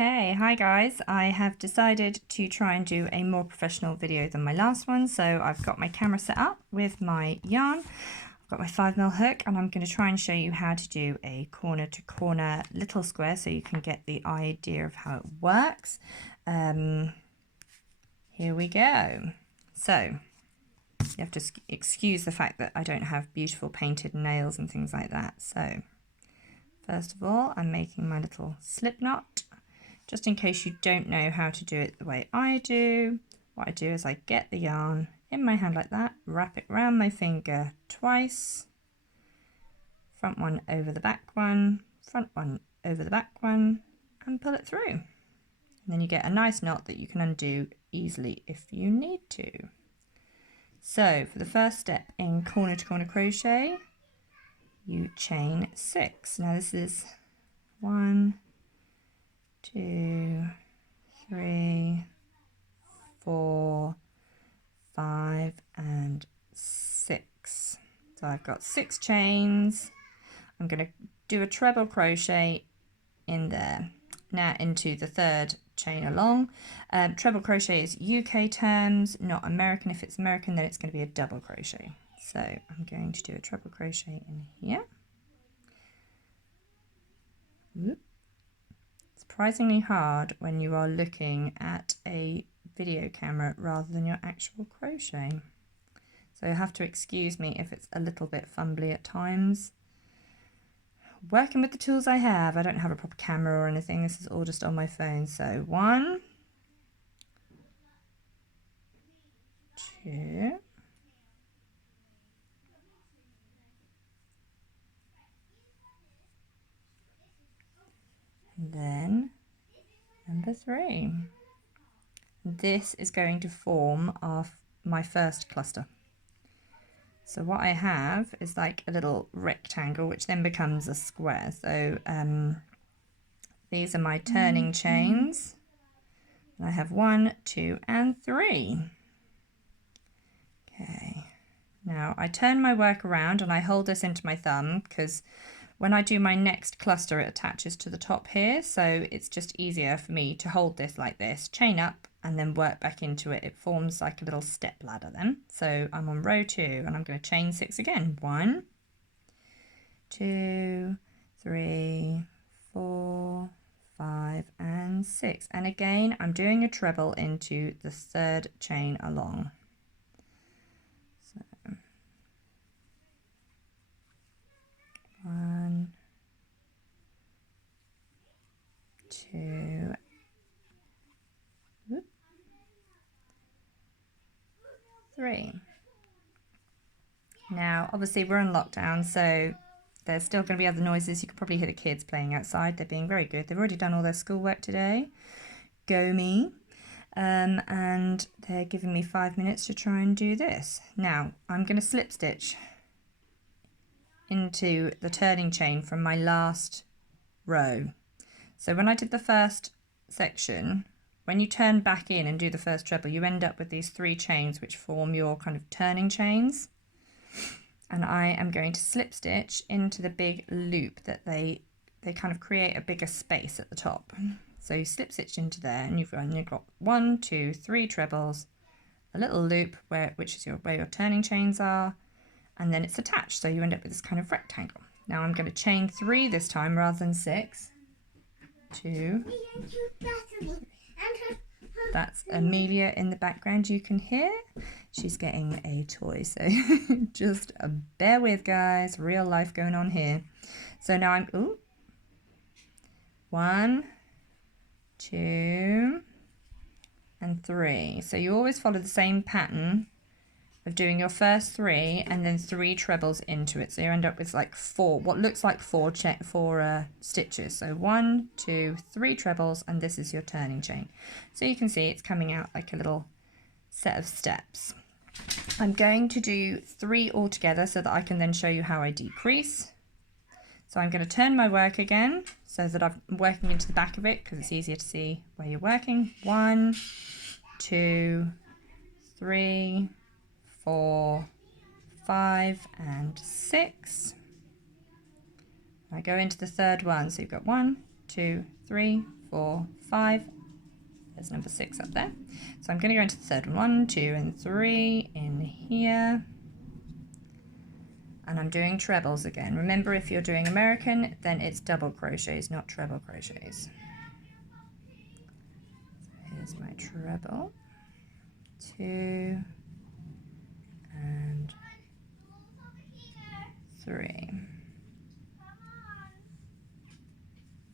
Okay, hi guys. I have decided to try and do a more professional video than my last one. So I've got my camera set up with my yarn. I've got my 5mm hook and I'm going to try and show you how to do a corner to corner little square so you can get the idea of how it works. Here we go. So you have to excuse the fact that I don't have beautiful painted nails and things like that. So first of all, I'm making my little slip knot. Just in case you don't know how to do it the way I do, what I do is I get the yarn in my hand like that, wrap it around my finger twice, front one over the back one, front one over the back one, and pull it through. And then you get a nice knot that you can undo easily if you need to. So for the first step in corner to corner crochet, you chain 6. Now this is 1, 2, 3, 4, 5, and 6. So I've got 6 chains. I'm going to do a treble crochet in there. Now into the third chain along. Treble crochet is UK terms, not American. If it's American, then it's going to be a double crochet. So I'm going to do a treble crochet in here. Whoop. Surprisingly hard when you are looking at a video camera rather than your actual crochet. So you'll have to excuse me if it's a little bit fumbly at times. Working with the tools I have. I don't have a proper camera or anything. This is all just on my phone. So 1, 2, and then number 3. This is going to form my first cluster. So what I have is like a little rectangle which then becomes a square. So these are my turning chains. And I have 1, 2, and 3. Okay. Now I turn my work around and I hold this into my thumb because when I do my next cluster, it attaches to the top here, so it's just easier for me to hold this like this, chain up, and then work back into it. It forms like a little step ladder then. So I'm on row 2, and I'm going to chain 6 again. 1, 2, 3, 4, 5, and 6. And again, I'm doing a treble into the third chain along. 1, 2, 3. Now, obviously we're in lockdown, so there's still going to be other noises. You can probably hear the kids playing outside. They're being very good. They've already done all their schoolwork today. Go me. And they're giving me 5 minutes to try and do this. Now, I'm going to slip stitch into the turning chain from my last row. So when I did the first section, when you turn back in and do the first treble, you end up with these 3 chains which form your kind of turning chains. And I am going to slip stitch into the big loop that they kind of create a bigger space at the top. So you slip stitch into there and you've got 1, 2, 3 trebles, a little loop where your turning chains are, and then it's attached, so you end up with this kind of rectangle. Now I'm going to chain 3 this time rather than 6. 2. That's Amelia in the background you can hear. She's getting a toy, so just bear with, guys. Real life going on here. So now I'm 1, 2, and 3. So you always follow the same pattern of doing your first 3 and then 3 trebles into it, so you end up with like 4, what looks like 4 stitches. So 1, 2, 3 trebles, and this is your turning chain. So you can see it's coming out like a little set of steps. I'm going to do 3 altogether so that I can then show you how I decrease. So I'm going to turn my work again so that I'm working into the back of it because it's easier to see where you're working. 1, 2, 3, 4, 5, and 6. I go into the third one, so you've got 1, 2, 3, 4, 5. There's number 6 up there. So I'm going to go into the third one. 1, 2, and 3 in here. And I'm doing trebles again. Remember, if you're doing American, then it's double crochets, not treble crochets. Here's my treble. 2 and 3.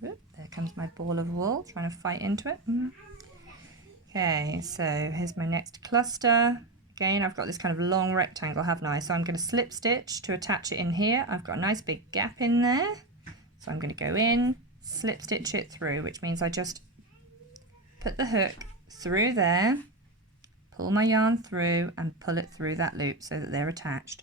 Whoop, there comes my ball of wool, trying to fight into it. Okay, so here's my next cluster. Again, I've got this kind of long rectangle, haven't I? So I'm going to slip stitch to attach it in here. I've got a nice big gap in there. So I'm going to go in, slip stitch it through, which means I just put the hook through there, pull my yarn through and pull it through that loop so that they're attached.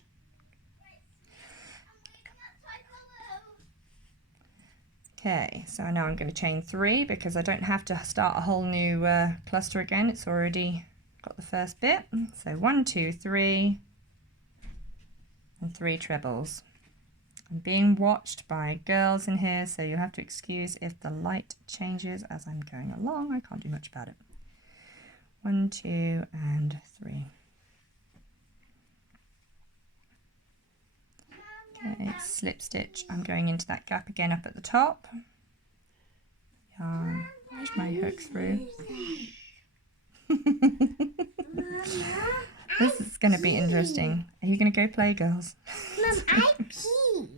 Okay, so now I'm going to chain 3 because I don't have to start a whole new cluster again. It's already got the first bit. So 1, 2, 3 and 3 trebles. I'm being watched by girls in here, so you'll have to excuse if the light changes as I'm going along. I can't do much about it. 1, 2 and 3. Okay, slip stitch. I'm going into that gap again up at the top. Yarn, push my hook through. This is going to be interesting. Are you going to go play, girls? Mum, I peed.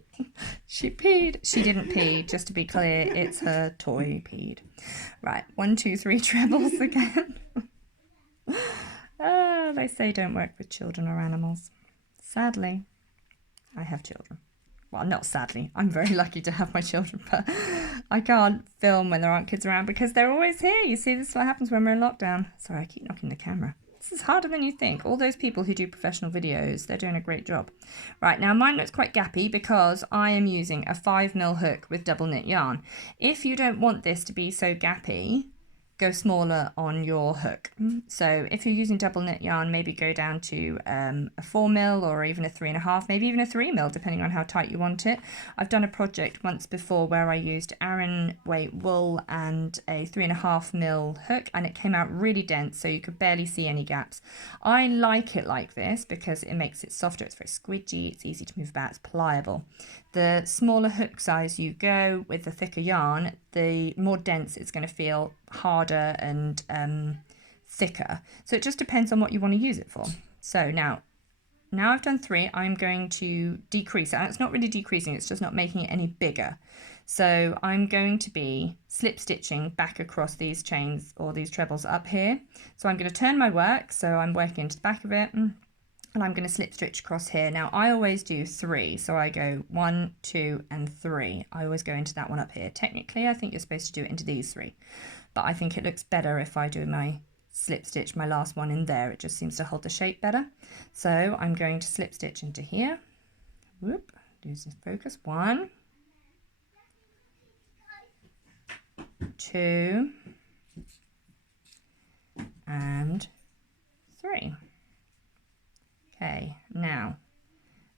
She peed. She didn't pee, just to be clear. It's her toy peed. Right, 1, 2, 3 trebles again. They say don't work with children or animals. Sadly, I have children. Well, not sadly. I'm very lucky to have my children, but I can't film when there aren't kids around because they're always here. You see, this is what happens when we're in lockdown. Sorry, I keep knocking the camera. This is harder than you think. All those people who do professional videos, they're doing a great job. Right, now mine looks quite gappy because I am using a 5mm hook with double knit yarn. If you don't want this to be so gappy, go smaller on your hook. So if you're using double knit yarn, maybe go down to a 4mm or even a 3.5, maybe even a 3mm, depending on how tight you want it. I've done a project once before where I used Aran weight wool and a 3.5mm hook, and it came out really dense, so you could barely see any gaps. I like it like this because it makes it softer. It's very squidgy, it's easy to move about, it's pliable. The smaller hook size you go with the thicker yarn, the more dense it's going to feel, harder and thicker. So it just depends on what you want to use it for. So now I've done 3, I'm going to decrease it. And it's not really decreasing, it's just not making it any bigger. So I'm going to be slip stitching back across these chains or these trebles up here. So I'm going to turn my work, so I'm working into the back of it. And I'm going to slip stitch across here. Now I always do 3, so I go 1, 2 and 3. I always go into that one up here. Technically I think you're supposed to do it into these 3, but I think it looks better if I do my slip stitch, my last one in there. It just seems to hold the shape better. So I'm going to slip stitch into here. Whoop, lose this focus. 1, 2 and 3. Okay, now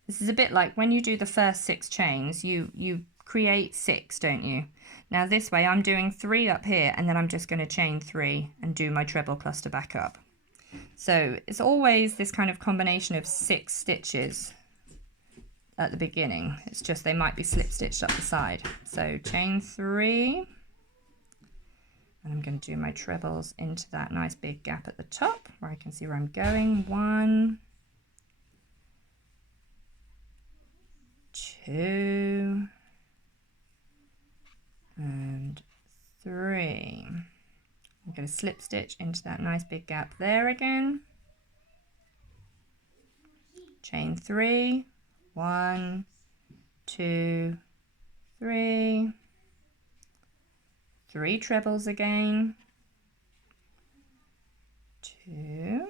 this is a bit like when you do the first 6 chains, you create 6, don't you? Now this way I'm doing 3 up here and then I'm just going to chain 3 and do my treble cluster back up. So it's always this kind of combination of 6 stitches at the beginning. It's just they might be slip stitched up the side. So chain 3 and I'm going to do my trebles into that nice big gap at the top where I can see where I'm going. 1, 2 and 3. I'm going to slip stitch into that nice big gap there again. Chain 3, 1, 2, 3. 3 trebles again. 2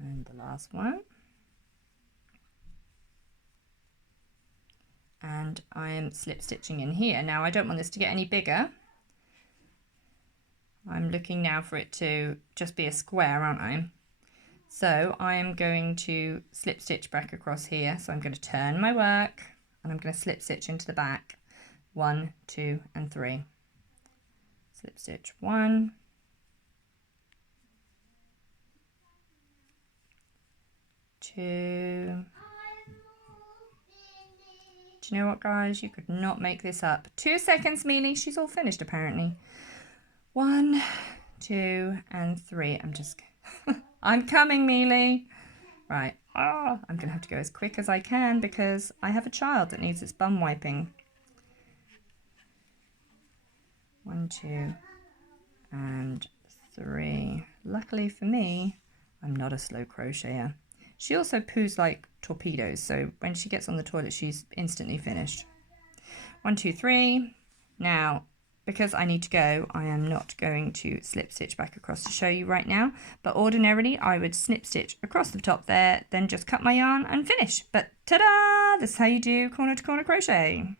and the last one. And I am slip stitching in here. Now I don't want this to get any bigger. I'm looking now for it to just be a square, aren't I? So I am going to slip stitch back across here. So I'm going to turn my work and I'm going to slip stitch into the back. 1, 2 and 3. Slip stitch 1, 2. Do you know what, guys? You could not make this up. 2 seconds, Mealy. She's all finished, apparently. 1, 2, and 3. I'm coming, Mealy. Right. Oh, I'm going to have to go as quick as I can because I have a child that needs its bum wiping. 1, 2, and 3. Luckily for me, I'm not a slow crocheter. She also poos like torpedoes, so when she gets on the toilet, she's instantly finished. 1, 2, 3. Now, because I need to go, I am not going to slip stitch back across to show you right now, but ordinarily I would snip stitch across the top there, then just cut my yarn and finish. But ta-da! This is how you do corner to corner crochet.